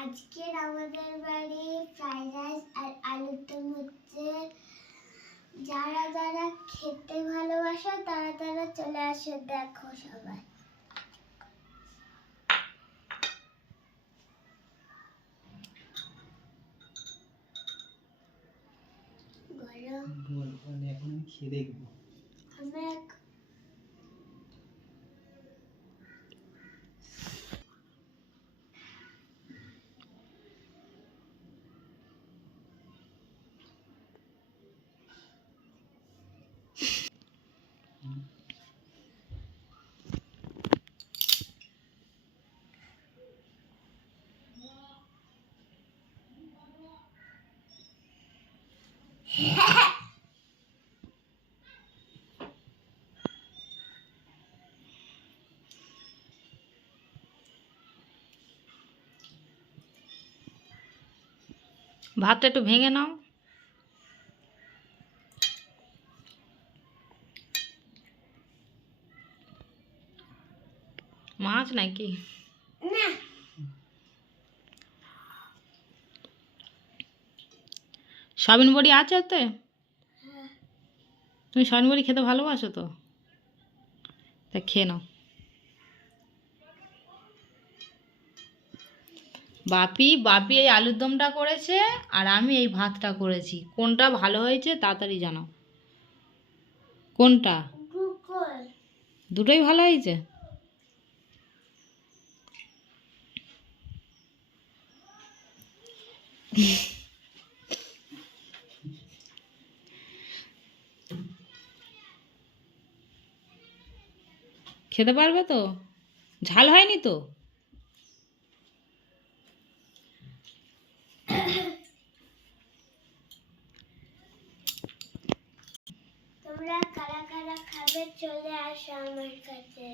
আজকের আমাদের বাড়ি ফ্রাইড রাইস আর আলুর দম হচ্ছে। যারা যারা খেতে ভালোবাসো তারা তারা চলে আসো দেখো সবাই। বল। বল এখন আমি খেয়ে দেখব। আমি ভাতটা একটু ভেঙে নাও মাছ নাকি সয়াবিন বড়ি আছে ওতে? হ্যাঁ, তুমি সয়াবিন বড়ি খেতে ভালোবাসো তো? তা খেয়ে নাও। বাপি বাপি এই আলুর দমটা করেছে আর আমি এই ভাতটা করেছি। কোনটা ভালো হয়েছে তাড়াতাড়ি জানাও। কোনটা? দুটোই ভালো হয়েছে? খেতে পারবে তো? ঝাল হয়নি তো? তোমরা কারা কারা খাবে চলে আসো আমার কাছে।